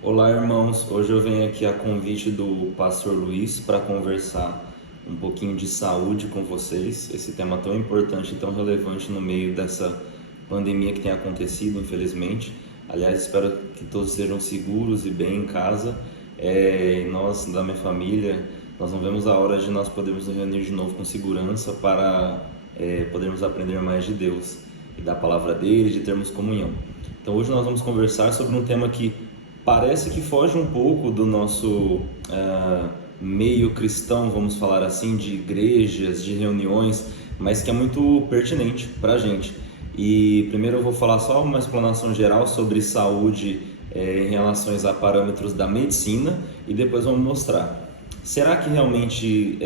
Olá, irmãos. Hoje eu venho aqui a convite do Pastor Luiz para conversar um pouquinho de saúde com vocês. Esse tema tão importante e tão relevante no meio dessa pandemia que tem acontecido, infelizmente. Aliás, espero que todos estejam seguros e bem em casa. Nós, da minha família, nós não vemos a hora de nós podermos nos reunir de novo com segurança para podermos aprender mais de Deus e da palavra dele, de termos comunhão. Então hoje nós vamos conversar sobre um tema que parece que foge um pouco do nosso meio cristão, vamos falar assim, de igrejas, de reuniões, mas que é muito pertinente para a gente. E primeiro eu vou falar só uma explanação geral sobre saúde em relação a parâmetros da medicina e depois vamos mostrar. Será que realmente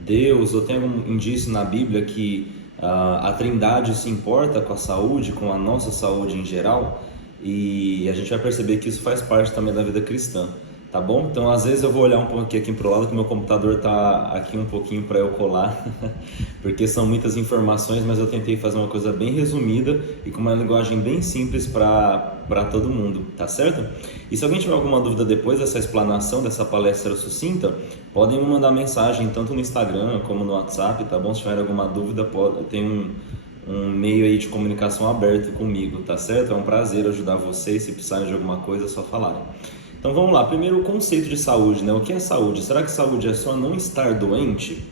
Deus, ou tem algum indício na Bíblia que a Trindade se importa com a saúde, com a nossa saúde em geral? E a gente vai perceber que isso faz parte também da vida cristã, tá bom? Então às vezes eu vou olhar um pouquinho aqui pro lado, que meu computador tá aqui um pouquinho para eu colar porque são muitas informações, mas eu tentei fazer uma coisa bem resumida e com uma linguagem bem simples para todo mundo, tá certo? E se alguém tiver alguma dúvida depois dessa explanação, dessa palestra sucinta, podem me mandar mensagem tanto no Instagram como no WhatsApp, tá bom? Se tiver alguma dúvida, tem um meio aí de comunicação aberto comigo, tá certo? É um prazer ajudar vocês. Se precisarem de alguma coisa, é só falarem. Então vamos lá, primeiro o conceito de saúde, né? O que é saúde? Será que saúde é só não estar doente?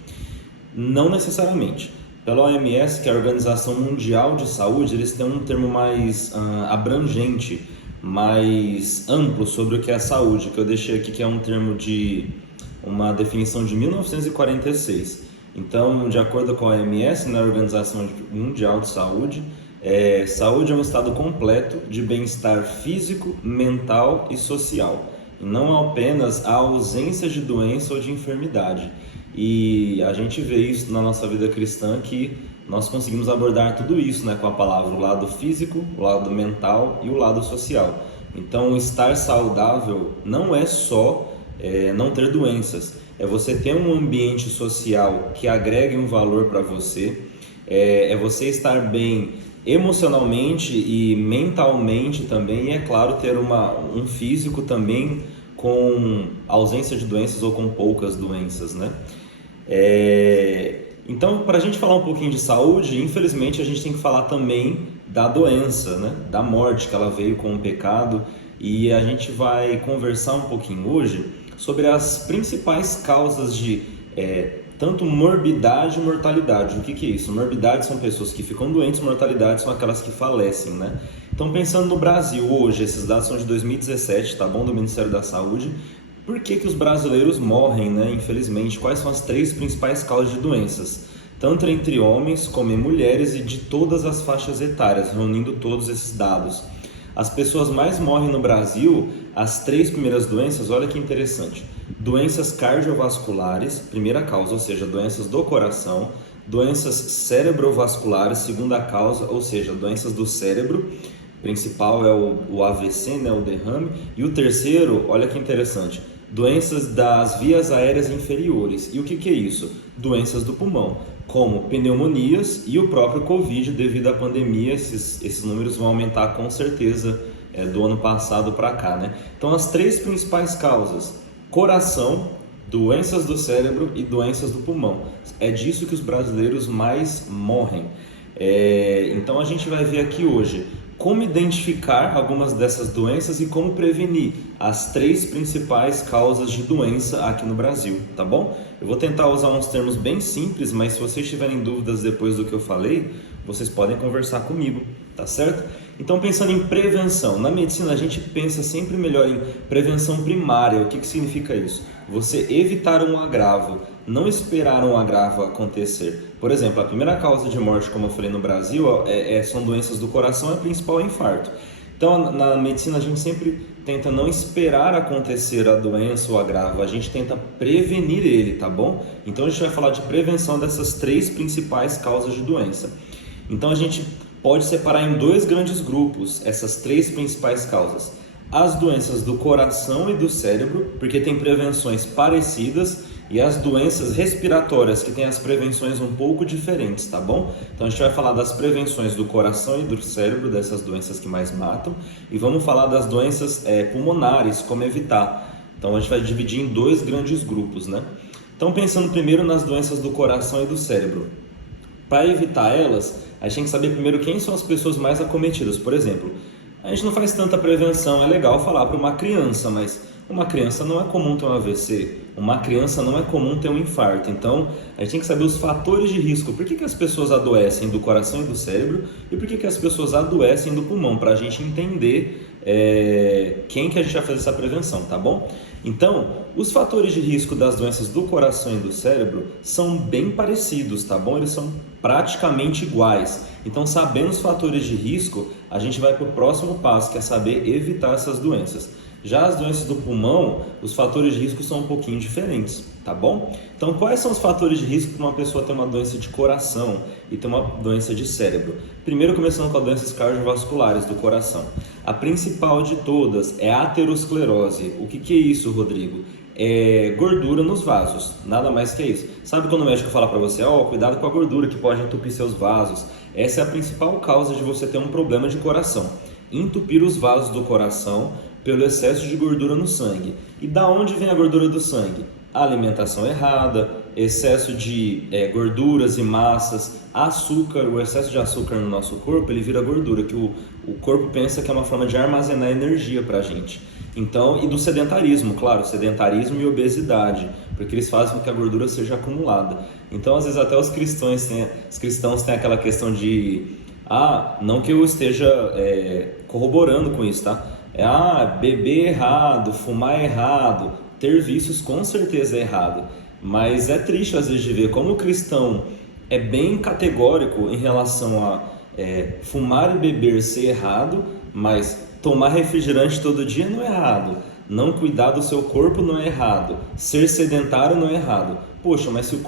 Não necessariamente. Pela OMS, que é a Organização Mundial de Saúde, eles têm um termo mais abrangente, mais amplo sobre o que é saúde, que eu deixei aqui, que é um termo de uma definição de 1946. Então, de acordo com a OMS, na Organização Mundial de Saúde, saúde é um estado completo de bem-estar físico, mental e social, e não apenas a ausência de doença ou de enfermidade. E a gente vê isso na nossa vida cristã, que nós conseguimos abordar tudo isso, né, com a palavra, o lado físico, o lado mental e o lado social. Então, estar saudável não é só não ter doenças, é você ter um ambiente social que agregue um valor para você, é você estar bem emocionalmente e mentalmente também, e é claro, ter um físico também com ausência de doenças ou com poucas doenças, né? Então, para a gente falar um pouquinho de saúde, infelizmente a gente tem que falar também da doença, né? Da morte, que ela veio com o pecado, e a gente vai conversar um pouquinho hoje sobre as principais causas de tanto morbidade e mortalidade. O que é isso? Morbidade são pessoas que ficam doentes, mortalidade são aquelas que falecem, né? Então, pensando no Brasil hoje, esses dados são de 2017, tá bom? Do Ministério da Saúde. Por que os brasileiros morrem, né? Infelizmente, quais são as 3 principais causas de doenças? Tanto entre homens como em mulheres e de todas as faixas etárias, reunindo todos esses dados. As pessoas mais morrem no Brasil, as 3 primeiras doenças, olha que interessante. Doenças cardiovasculares, primeira causa, ou seja, doenças do coração. Doenças cerebrovasculares, segunda causa, ou seja, doenças do cérebro. Principal é o AVC, né, o derrame. E o terceiro, olha que interessante, doenças das vias aéreas inferiores. E o que é isso? Doenças do pulmão, como pneumonias e o próprio Covid. Devido à pandemia, esses números vão aumentar com certeza do ano passado para cá, né? Então, as 3 principais causas: coração, doenças do cérebro e doenças do pulmão. É disso que os brasileiros mais morrem. Então, a gente vai ver aqui hoje como identificar algumas dessas doenças e como prevenir as 3 principais causas de doença aqui no Brasil, tá bom? Eu vou tentar usar uns termos bem simples, mas se vocês tiverem dúvidas depois do que eu falei, vocês podem conversar comigo, tá certo? Então, pensando em prevenção, na medicina a gente pensa sempre melhor em prevenção primária. O que significa isso? Você evitar um agravo, não esperar um agravo acontecer. Por exemplo, a primeira causa de morte, como eu falei, no Brasil, são doenças do coração, é o principal infarto. Então, na medicina a gente sempre tenta não esperar acontecer a doença ou agravo, a gente tenta prevenir ele, tá bom? Então a gente vai falar de prevenção dessas 3 principais causas de doença. Então a gente pode separar em 2 grandes grupos essas 3 principais causas: as doenças do coração e do cérebro, porque tem prevenções parecidas, e as doenças respiratórias, que têm as prevenções um pouco diferentes, tá bom? Então a gente vai falar das prevenções do coração e do cérebro, dessas doenças que mais matam, e vamos falar das doenças pulmonares, como evitar. Então a gente vai dividir em dois grandes grupos, né? Então pensando primeiro nas doenças do coração e do cérebro. Para evitar elas, a gente tem que saber primeiro quem são as pessoas mais acometidas. Por exemplo, a gente não faz tanta prevenção, é legal falar para uma criança, mas uma criança não é comum ter um AVC, uma criança não é comum ter um infarto. Então, a gente tem que saber os fatores de risco. Por que as pessoas adoecem do coração e do cérebro e por que as pessoas adoecem do pulmão, para a gente entender quem que a gente vai fazer essa prevenção, tá bom? Então, os fatores de risco das doenças do coração e do cérebro são bem parecidos, tá bom? Eles são praticamente iguais. Então, sabendo os fatores de risco, a gente vai para o próximo passo, que é saber evitar essas doenças. Já as doenças do pulmão, os fatores de risco são um pouquinho diferentes, tá bom? Então, quais são os fatores de risco para uma pessoa ter uma doença de coração e ter uma doença de cérebro? Primeiro, começando com as doenças cardiovasculares do coração. A principal de todas é a aterosclerose. O que é isso, Rodrigo? É gordura nos vasos, nada mais que isso. Sabe quando o médico fala para você, cuidado com a gordura que pode entupir seus vasos? Essa é a principal causa de você ter um problema de coração. Entupir os vasos do coração pelo excesso de gordura no sangue. E da onde vem a gordura do sangue? A alimentação errada, excesso de gorduras e massas, açúcar. O excesso de açúcar no nosso corpo, ele vira gordura, que o corpo pensa que é uma forma de armazenar energia para a gente. Então, e do sedentarismo, claro, sedentarismo e obesidade, porque eles fazem com que a gordura seja acumulada. Então, às vezes até os cristãos têm aquela questão de, não que eu esteja corroborando com isso, tá? Beber errado, fumar errado, ter vícios com certeza é errado, mas é triste às vezes de ver como o cristão é bem categórico em relação a fumar e beber ser errado, mas tomar refrigerante todo dia não é errado, não cuidar do seu corpo não é errado, ser sedentário não é errado. Poxa, mas se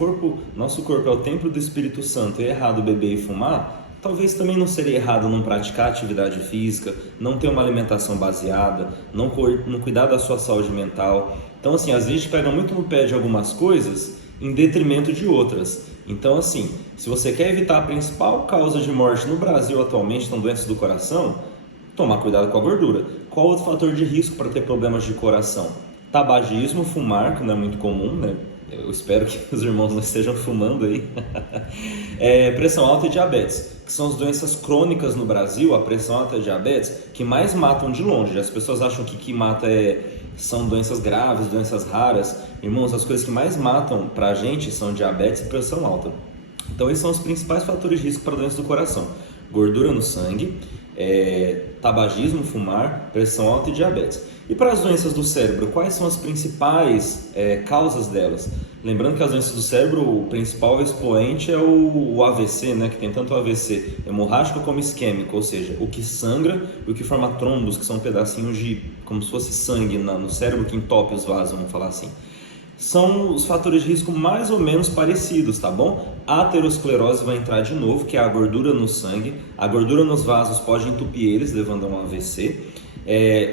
nosso corpo é o templo do Espírito Santo e é errado beber e fumar, talvez também não seria errado não praticar atividade física, não ter uma alimentação baseada, não cuidar da sua saúde mental. Então, assim, às vezes a gente pega muito no pé de algumas coisas em detrimento de outras. Então, assim, se você quer evitar a principal causa de morte no Brasil atualmente, são doenças do coração, tomar cuidado com a gordura. Qual outro fator de risco para ter problemas de coração? Tabagismo, fumar, que não é muito comum, né? Eu espero que os irmãos não estejam fumando aí. Pressão alta e diabetes, que são as doenças crônicas no Brasil, a pressão alta e a diabetes, que mais matam de longe. As pessoas acham que mata são doenças graves, doenças raras. Irmãos, as coisas que mais matam pra gente são diabetes e pressão alta. Então esses são os principais fatores de risco para doenças do coração: gordura no sangue, tabagismo, fumar, pressão alta e diabetes. E para as doenças do cérebro, quais são as principais causas delas? Lembrando que as doenças do cérebro, o principal expoente é o AVC, né? Que tem tanto o AVC hemorrágico como isquêmico, ou seja, o que sangra e o que forma trombos, que são pedacinhos de, como se fosse sangue no cérebro que entope os vasos, vamos falar assim. São os fatores de risco mais ou menos parecidos, tá bom? A aterosclerose vai entrar de novo, que é a gordura no sangue. A gordura nos vasos pode entupir eles, levando a um AVC.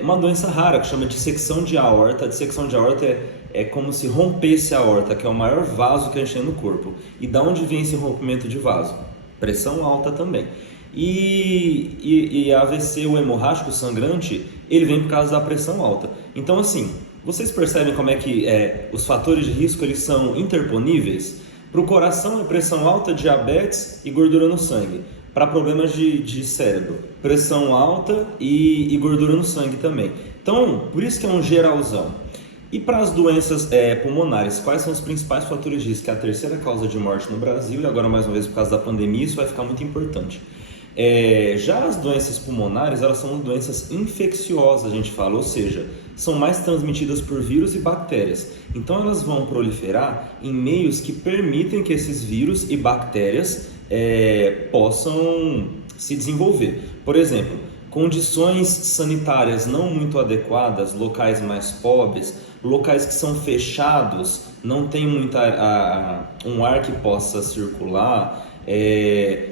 Uma doença rara que chama dissecção de aorta. A dissecção de aorta é como se rompesse a aorta, que é o maior vaso que a gente tem no corpo. E da onde vem esse rompimento de vaso? Pressão alta também. E AVC, o hemorrágico sangrante, ele vem por causa da pressão alta. Então, assim, vocês percebem como é que os fatores de risco eles são interponíveis? Para o coração é pressão alta, diabetes e gordura no sangue. Para problemas de cérebro, pressão alta e gordura no sangue também. Então, por isso que é um geralzão. E para as doenças pulmonares, quais são os principais fatores de risco? Que é a terceira causa de morte no Brasil, e agora mais uma vez por causa da pandemia, isso vai ficar muito importante. Já as doenças pulmonares, elas são doenças infecciosas, a gente fala, ou seja, são mais transmitidas por vírus e bactérias. Então elas vão proliferar em meios que permitem que esses vírus e bactérias possam se desenvolver. Por exemplo, condições sanitárias não muito adequadas, locais mais pobres, locais que são fechados, não tem um ar que possa circular,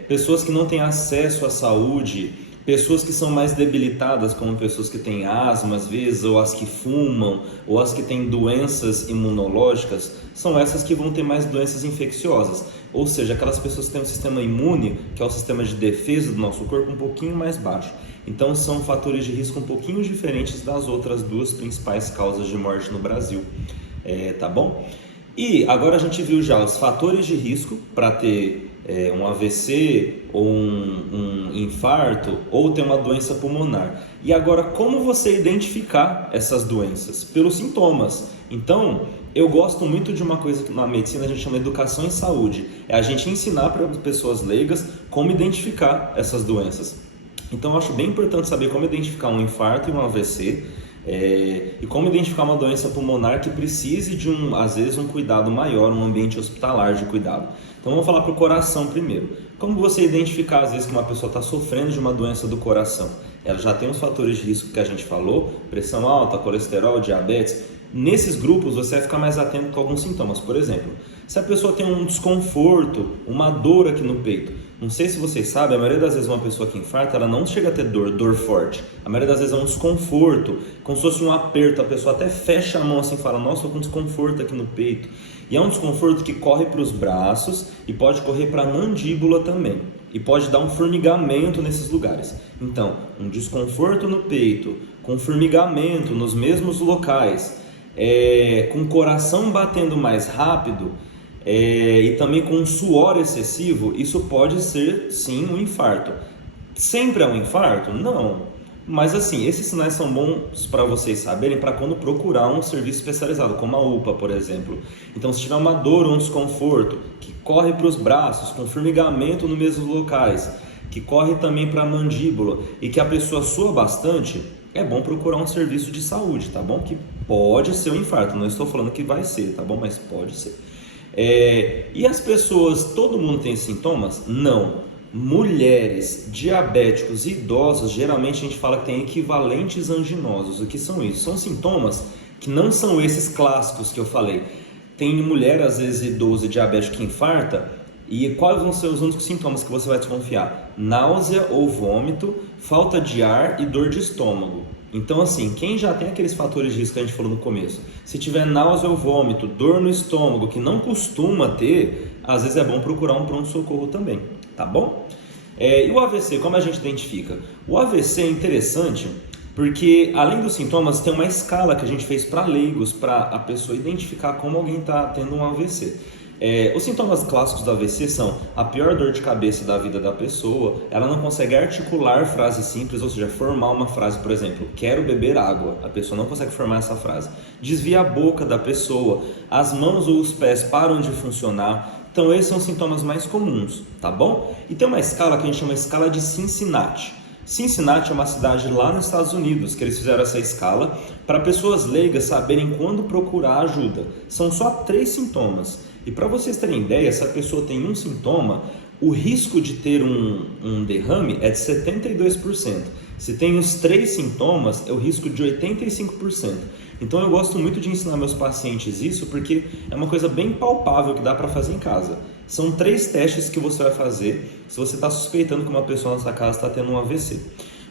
pessoas que não têm acesso à saúde, Pessoas que são mais debilitadas, como pessoas que têm asma às vezes, ou as que fumam, ou as que têm doenças imunológicas, são essas que vão ter mais doenças infecciosas. Ou seja, aquelas pessoas que têm um sistema imune, que é o sistema de defesa do nosso corpo, um pouquinho mais baixo. Então são fatores de risco um pouquinho diferentes das outras duas principais causas de morte no Brasil. Tá bom? E agora a gente viu já os fatores de risco para ter um AVC ou um infarto ou ter uma doença pulmonar. E agora, como você identificar essas doenças? Pelos sintomas. Então, eu gosto muito de uma coisa que na medicina a gente chama de educação em saúde. É a gente ensinar para as pessoas leigas como identificar essas doenças. Então, eu acho bem importante saber como identificar um infarto e um AVC. E como identificar uma doença pulmonar que precise de às vezes um cuidado maior, um ambiente hospitalar de cuidado. Então vamos falar para o coração primeiro. Como você identificar às vezes que uma pessoa está sofrendo de uma doença do coração? Ela já tem os fatores de risco que a gente falou, pressão alta, colesterol, diabetes. Nesses grupos você vai ficar mais atento com alguns sintomas. Por exemplo, se a pessoa tem um desconforto, uma dor aqui no peito. Não sei se vocês sabem, a maioria das vezes uma pessoa que infarta, ela não chega a ter dor forte. A maioria das vezes é um desconforto, como se fosse um aperto. A pessoa até fecha a mão assim e fala, nossa, estou com desconforto aqui no peito. E é um desconforto que corre para os braços e pode correr para a mandíbula também. E pode dar um formigamento nesses lugares. Então, um desconforto no peito, com formigamento nos mesmos locais, com o coração batendo mais rápido, e também com um suor excessivo, isso pode ser sim um infarto. Sempre é um infarto? Não. Mas assim, esses sinais são bons para vocês saberem para quando procurar um serviço especializado, como a UPA, por exemplo. Então, se tiver uma dor ou um desconforto que corre para os braços, com formigamento nos mesmos locais, que corre também para a mandíbula e que a pessoa sua bastante, é bom procurar um serviço de saúde, tá bom? Que pode ser um infarto, não estou falando que vai ser, tá bom? Mas pode ser. E as pessoas, todo mundo tem sintomas? Não. Mulheres, diabéticos e idosos, geralmente a gente fala que tem equivalentes anginosos. O que são isso? São sintomas que não são esses clássicos que eu falei. Tem mulher, às vezes idoso e diabético que infarta, e quais vão ser os únicos sintomas que você vai desconfiar? Náusea ou vômito, falta de ar e dor de estômago. Então assim, quem já tem aqueles fatores de risco que a gente falou no começo, se tiver náusea ou vômito, dor no estômago, que não costuma ter, às vezes é bom procurar um pronto-socorro também, tá bom? E o AVC, como a gente identifica? O AVC é interessante porque além dos sintomas tem uma escala que a gente fez para leigos, para a pessoa identificar como alguém está tendo um AVC. Os sintomas clássicos do AVC são a pior dor de cabeça da vida da pessoa, ela não consegue articular frases simples, ou seja, formar uma frase, por exemplo, quero beber água, a pessoa não consegue formar essa frase, desvia a boca da pessoa, as mãos ou os pés param de funcionar. Então esses são os sintomas mais comuns, tá bom? E tem uma escala que a gente chama de escala de Cincinnati. Cincinnati é uma cidade lá nos Estados Unidos que eles fizeram essa escala para pessoas leigas saberem quando procurar ajuda. São só 3 sintomas. E para vocês terem ideia, se a pessoa tem um sintoma, o risco de ter um derrame é de 72%. Se tem os 3 sintomas, é o risco de 85%. Então eu gosto muito de ensinar meus pacientes isso, porque é uma coisa bem palpável que dá para fazer em casa. São 3 testes que você vai fazer se você está suspeitando que uma pessoa na sua casa está tendo um AVC.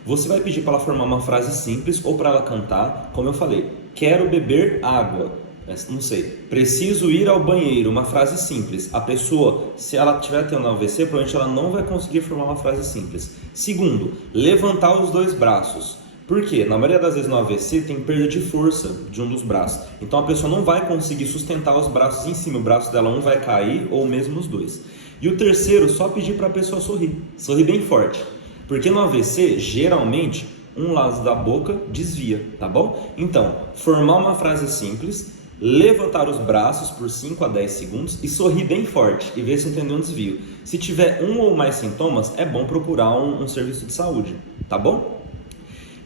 Você vai pedir para ela formar uma frase simples ou para ela cantar, como eu falei, quero beber água. Não sei, preciso ir ao banheiro, uma frase simples. A pessoa, se ela estiver tendo AVC, provavelmente ela não vai conseguir formar uma frase simples. Segundo, levantar os 2 braços. Por quê? Na maioria das vezes no AVC tem perda de força de um dos braços. Então a pessoa não vai conseguir sustentar os braços em cima. O braço dela um vai cair ou mesmo os 2. E o terceiro, só pedir para a pessoa sorrir. Sorrir bem forte. Porque no AVC, geralmente, um lado da boca desvia, tá bom? Então, formar uma frase simples, levantar os braços por 5 a 10 segundos e sorrir bem forte e ver se entendeu um desvio. Se tiver um ou mais sintomas, é bom procurar um serviço de saúde, tá bom?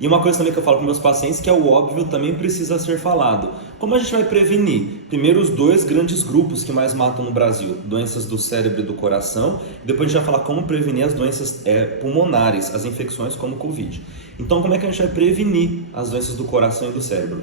E uma coisa também que eu falo com meus pacientes, que é o óbvio, também precisa ser falado. Como a gente vai prevenir? Primeiro, os 2 grandes grupos que mais matam no Brasil, doenças do cérebro e do coração. Depois a gente vai falar como prevenir as doenças pulmonares, as infecções como o Covid. Então, como é que a gente vai prevenir as doenças do coração e do cérebro?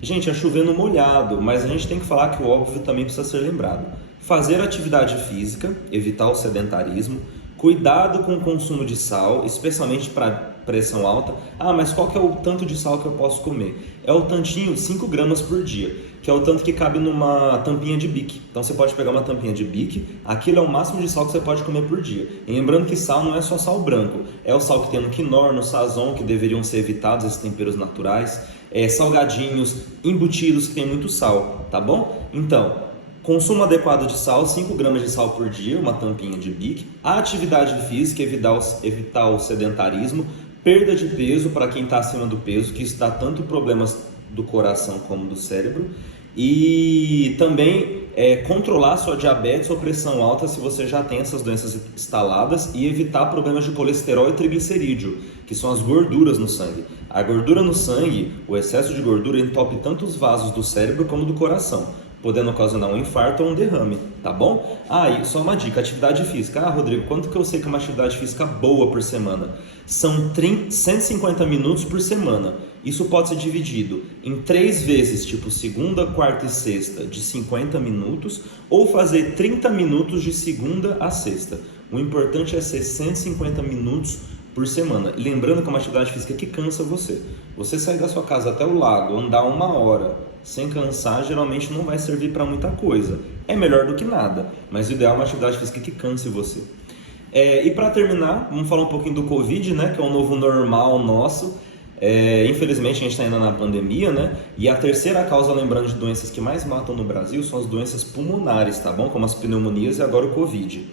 Gente, é chover no molhado, mas a gente tem que falar que o óbvio também precisa ser lembrado. Fazer atividade física, evitar o sedentarismo, cuidado com o consumo de sal, especialmente para pressão alta. Ah, mas qual que é o tanto de sal que eu posso comer? É o tantinho, 5 gramas por dia, que é o tanto que cabe numa tampinha de Bic. Então você pode pegar uma tampinha de Bic, aquilo é o máximo de sal que você pode comer por dia. E lembrando que sal não é só sal branco, é o sal que tem no quinor, no sazon, que deveriam ser evitados, esses temperos naturais, salgadinhos, embutidos que tem muito sal, tá bom? Então, consumo adequado de sal, 5 gramas de sal por dia, uma tampinha de Bic. A atividade física, evitar o sedentarismo, perda de peso para quem está acima do peso, que isso dá tanto problemas do coração como do cérebro. E também controlar sua diabetes ou pressão alta se você já tem essas doenças instaladas, e evitar problemas de colesterol e triglicerídeo, que são as gorduras no sangue. A gordura no sangue, o excesso de gordura, entope tanto os vasos do cérebro como do coração, podendo ocasionar um infarto ou um derrame, tá bom? E só uma dica, atividade física. Rodrigo, quanto que eu sei que é uma atividade física boa por semana? São 150 minutos por semana. Isso pode ser dividido em 3 vezes, tipo segunda, quarta e sexta, de 50 minutos, ou fazer 30 minutos de segunda a sexta. O importante é ser 150 minutos por semana. E lembrando que é uma atividade física que cansa você. Você sair da sua casa até o lago, andar 1 hora sem cansar, geralmente não vai servir para muita coisa. É melhor do que nada, mas o ideal é uma atividade física que canse você. E para terminar, vamos falar um pouquinho do Covid, né, que é um novo normal nosso. Infelizmente a gente está ainda na pandemia, né? E a terceira causa, lembrando, de doenças que mais matam no Brasil são as doenças pulmonares, tá bom? Como as pneumonias e agora o Covid.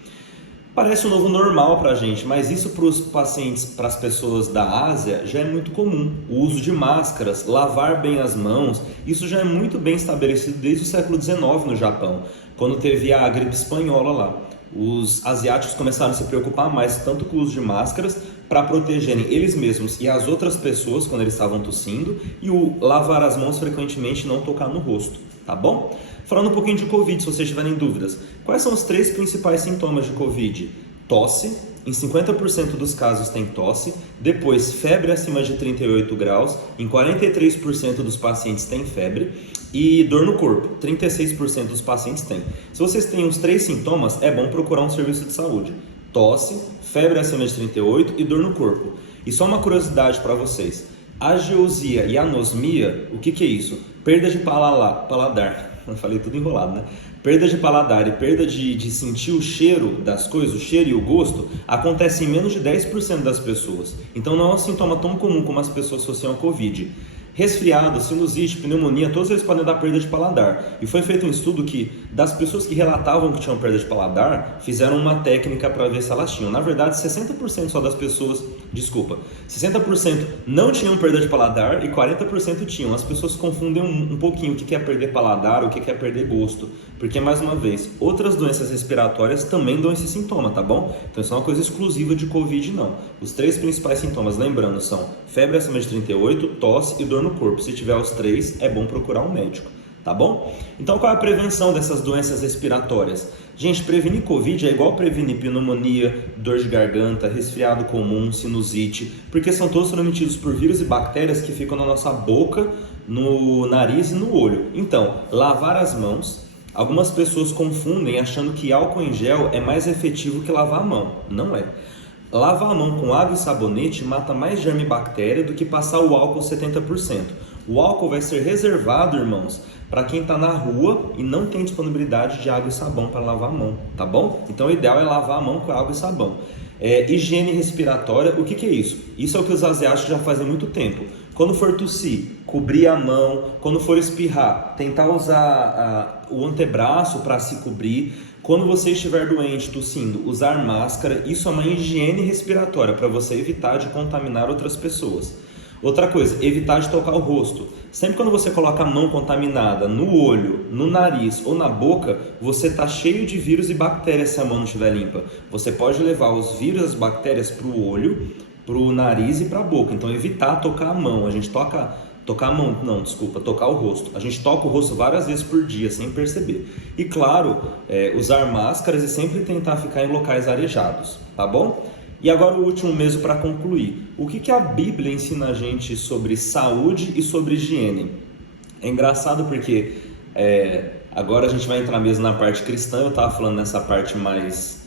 Parece um novo normal para a gente, mas isso para os pacientes, para as pessoas da Ásia, já é muito comum. O uso de máscaras, lavar bem as mãos, isso já é muito bem estabelecido desde o século XIX no Japão, quando teve a gripe espanhola lá. Os asiáticos começaram a se preocupar mais tanto com o uso de máscaras para protegerem eles mesmos e as outras pessoas quando eles estavam tossindo, e o lavar as mãos frequentemente e não tocar no rosto, tá bom? Falando um pouquinho de Covid, se vocês tiverem dúvidas, quais são os 3 principais sintomas de Covid? Tosse, em 50% dos casos tem tosse, depois febre acima de 38 graus, em 43% dos pacientes tem febre, e dor no corpo, 36% dos pacientes têm. Se vocês têm os 3 sintomas, é bom procurar um serviço de saúde. Tosse, febre acima de 38 e dor no corpo. E só uma curiosidade para vocês, ageusia e anosmia, o que é isso? Perda de paladar, eu falei tudo enrolado, né? Perda de paladar e perda de sentir o cheiro das coisas, o cheiro e o gosto, acontece em menos de 10% das pessoas. Então não é um sintoma tão comum como as pessoas associam ao Covid. Resfriado, sinusite, pneumonia, todos eles podem dar perda de paladar. E foi feito um estudo que, das pessoas que relatavam que tinham perda de paladar, fizeram uma técnica para ver se elas tinham. Na verdade, 60% só das pessoas, 60% não tinham perda de paladar e 40% tinham. As pessoas confundem um pouquinho o que é perder paladar, o que é perder gosto. Porque, mais uma vez, outras doenças respiratórias também dão esse sintoma, tá bom? Então isso não é uma coisa exclusiva de Covid, não. Os 3 principais sintomas, lembrando, são febre acima de 38, tosse e dor no corpo. Se tiver os 3, é bom procurar um médico, tá bom? Então qual é a prevenção dessas doenças respiratórias? Gente, prevenir Covid é igual prevenir pneumonia, dor de garganta, resfriado comum, sinusite, porque são todos transmitidos por vírus e bactérias que ficam na nossa boca, no nariz e no olho. Então, lavar as mãos. Algumas pessoas confundem achando que álcool em gel é mais efetivo que lavar a mão. Não é. Lavar a mão com água e sabonete mata mais germe e bactéria do que passar o álcool 70%. O álcool vai ser reservado, irmãos, para quem está na rua e não tem disponibilidade de água e sabão para lavar a mão, tá bom? Então o ideal é lavar a mão com água e sabão. Higiene respiratória, o que é isso? Isso é o que os asiáticos já fazem há muito tempo. Quando for tossir, cobrir a mão. Quando for espirrar, tentar usar o antebraço para se cobrir. Quando você estiver doente, tossindo, usar máscara. Isso é uma higiene respiratória para você evitar de contaminar outras pessoas. Outra coisa, evitar de tocar o rosto. Sempre quando você coloca a mão contaminada no olho, no nariz ou na boca, você está cheio de vírus e bactérias se a mão não estiver limpa. Você pode levar os vírus e as bactérias para o olho, para o nariz e para a boca. Então evitar tocar a mão. A gente tocar o rosto. A gente toca o rosto várias vezes por dia, sem perceber. E claro, usar máscaras e sempre tentar ficar em locais arejados, tá bom? E agora o último mesmo para concluir. O que a Bíblia ensina a gente sobre saúde e sobre higiene? É engraçado porque agora a gente vai entrar mesmo na parte cristã. Eu estava falando nessa parte mais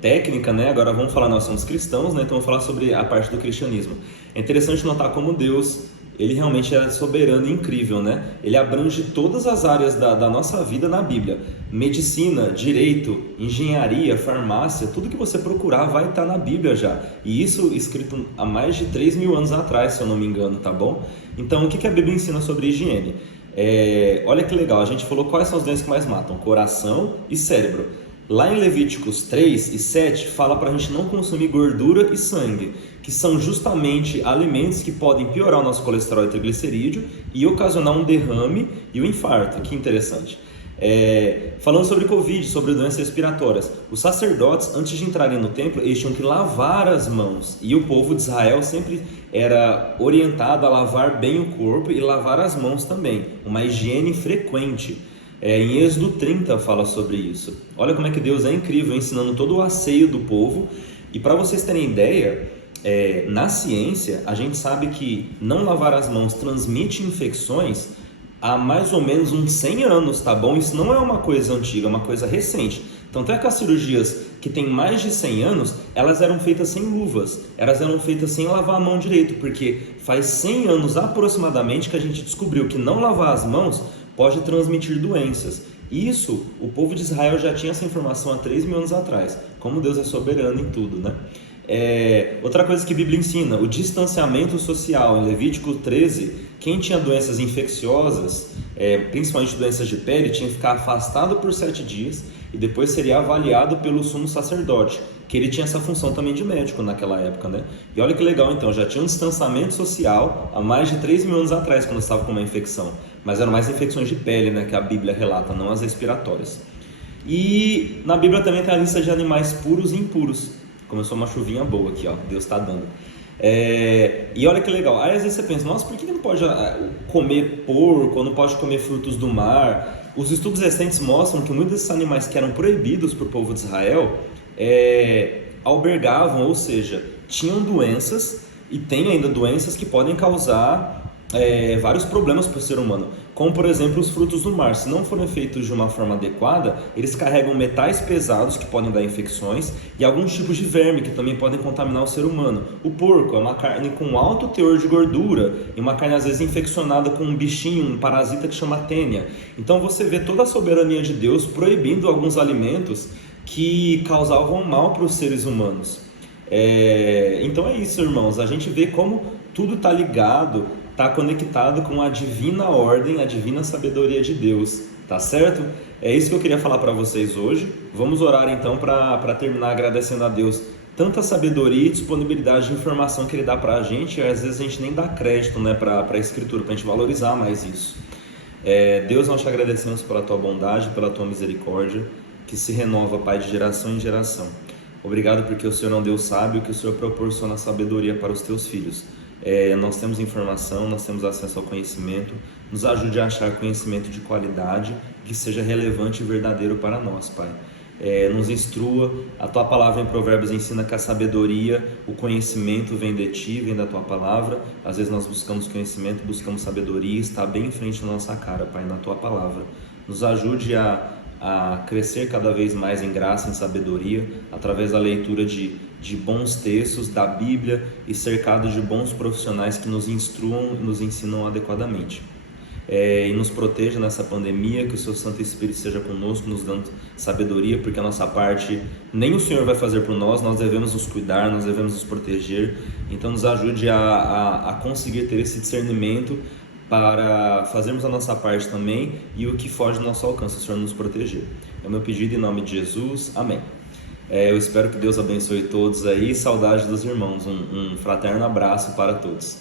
técnica, né? Agora vamos falar, nós somos cristãos, né? Então vamos falar sobre a parte do cristianismo. É interessante notar como Deus, ele realmente é soberano e incrível, né? Ele abrange todas as áreas da nossa vida na Bíblia. Medicina, direito, engenharia, farmácia, tudo que você procurar vai estar na Bíblia já. E isso escrito há mais de 3.000 anos atrás, se eu não me engano, tá bom? Então, o que a Bíblia ensina sobre higiene? Olha que legal, a gente falou quais são as doenças que mais matam: coração e cérebro. Lá em Levíticos 3 e 7 fala para a gente não consumir gordura e sangue, que são justamente alimentos que podem piorar o nosso colesterol e triglicerídeo e ocasionar um derrame e um infarto. Que interessante. Falando sobre Covid, sobre doenças respiratórias, os sacerdotes, antes de entrarem no templo, eles tinham que lavar as mãos, e o povo de Israel sempre era orientado a lavar bem o corpo e lavar as mãos também, uma higiene frequente. Em Êxodo 30 fala sobre isso. Olha como é que Deus é incrível, ensinando todo o asseio do povo. E para vocês terem ideia, na ciência a gente sabe que não lavar as mãos transmite infecções há mais ou menos uns 100 anos, tá bom? Isso não é uma coisa antiga, é uma coisa recente. Tanto é que as cirurgias que têm mais de 100 anos, elas eram feitas sem luvas, elas eram feitas sem lavar a mão direito, porque faz 100 anos aproximadamente que a gente descobriu que não lavar as mãos pode transmitir doenças. Isso, o povo de Israel já tinha essa informação há 3.000 anos atrás. Como Deus é soberano em tudo, né? Outra coisa que a Bíblia ensina, o distanciamento social. Em Levítico 13, quem tinha doenças infecciosas, principalmente doenças de pele, tinha que ficar afastado por 7 dias e depois seria avaliado pelo sumo sacerdote, que ele tinha essa função também de médico naquela época, né? E olha que legal, então, já tinha um distanciamento social há mais de 3.000 anos atrás, quando estava com uma infecção, mas eram mais infecções de pele, né, que a Bíblia relata, não as respiratórias. E na Bíblia também tem a lista de animais puros e impuros. Começou uma chuvinha boa aqui, ó, Deus está dando. E olha que legal, aí às vezes você pensa, nossa, por que não pode comer porco, ou não pode comer frutos do mar? Os estudos recentes mostram que muitos desses animais que eram proibidos para o povo de Israel albergavam, ou seja, tinham doenças e têm ainda doenças que podem causar vários problemas para o ser humano, como por exemplo os frutos do mar. Se não forem feitos de uma forma adequada, eles carregam metais pesados que podem dar infecções e alguns tipos de verme que também podem contaminar o ser humano. O porco é uma carne com alto teor de gordura e uma carne às vezes infeccionada com um bichinho, um parasita que chama tênia. Então você vê toda a soberania de Deus proibindo alguns alimentos que causavam mal para os seres humanos. Então é isso, irmãos, a gente vê como tudo está ligado, está conectado com a divina ordem, a divina sabedoria de Deus, tá certo? É isso que eu queria falar para vocês hoje. Vamos orar então para terminar agradecendo a Deus tanta sabedoria e disponibilidade de informação que Ele dá para a gente, e às vezes a gente nem dá crédito, né, para a Escritura, para a gente valorizar mais isso. Deus, nós te agradecemos pela Tua bondade, pela Tua misericórdia, que se renova, Pai, de geração em geração. Obrigado porque o Senhor é um Deus sábio, que o Senhor proporciona sabedoria para os Teus filhos. Nós temos informação, nós temos acesso ao conhecimento. Nos ajude a achar conhecimento de qualidade, que seja relevante e verdadeiro para nós, Pai. Nos instrua. A Tua palavra em Provérbios ensina que a sabedoria, o conhecimento vem de Ti, vem da Tua palavra. Às vezes nós buscamos conhecimento, buscamos sabedoria, está bem em frente da nossa cara, Pai, na Tua palavra. Nos ajude a crescer cada vez mais em graça, em sabedoria, através da leitura de bons textos da Bíblia e cercado de bons profissionais que nos instruam e nos ensinam adequadamente. E nos proteja nessa pandemia, que o Seu Santo Espírito esteja conosco, nos dando sabedoria, porque a nossa parte nem o Senhor vai fazer por nós, nós devemos nos cuidar, nós devemos nos proteger. Então nos ajude a conseguir ter esse discernimento para fazermos a nossa parte também, e o que foge do nosso alcance, o Senhor nos proteger. É o meu pedido em nome de Jesus, amém. Eu espero que Deus abençoe todos aí, saudade dos irmãos, um fraterno abraço para todos.